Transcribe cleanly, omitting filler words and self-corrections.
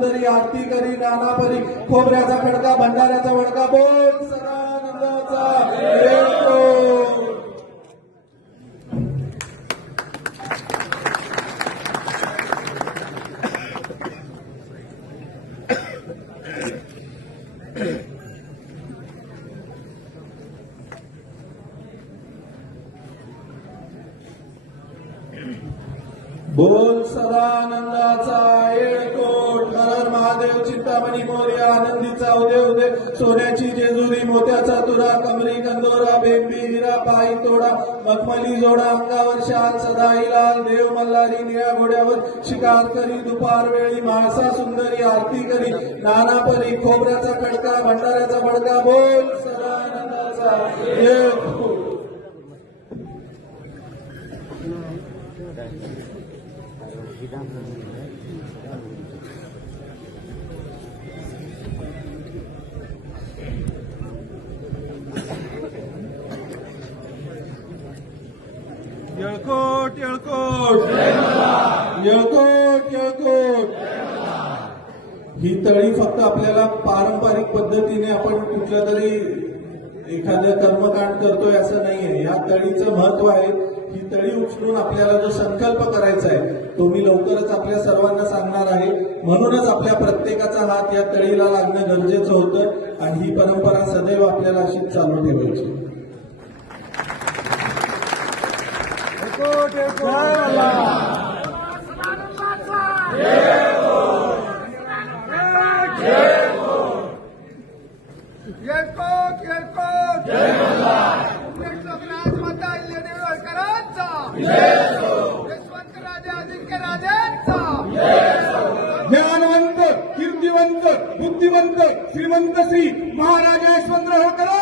सुंदरी आरती करी नाना परी खोबऱ्याचा खडका भंडाऱ्याचा वडका बोल सदानंदाचा जयघोष. बोल सदानंदाचा एककोट. हर महादेव चिंतामणी मोर्या आनंदीचा उदय उदय सोन्याची जेजुरी मोत्याचा तुरा कमरी कंदोरा बेंबी हिरा पायी तोडा मखमली जोडा अंगावर शाल सदाई लाल देव मल्हारी निळ्या घोड्यावर शिकार करी दुपार वेळी माळसा सुंदरी आरती करी नाना परी खोबऱ्याचा खडका भंडाऱ्याचा बडका बोल सदानंदाचा एककोट. येळकोट येळकोट येळकोट येळकोट. ही तळी फक्त आपल्याला पारंपरिक पद्धतीने आपण कुठल्या तरी एखादं कर्मकांड करतोय असं नाहीये. या तळीचं महत्व आहे. ही तळी उचलून आपल्याला जो संकल्प करायचा आहे तो मी लवकरच आपल्या सर्वांना सांगणार आहे. म्हणूनच आपल्या प्रत्येकाचा हात या तळीला लागणं गरजेचं होतं आणि ही परंपरा सदैव आपल्याला अशीच चालू ठेवायची. ज्ञानवंत कीर्तिवंत बुद्धिवंत श्रीमंत श्री महाराजा यशवंतराव होळकरांचा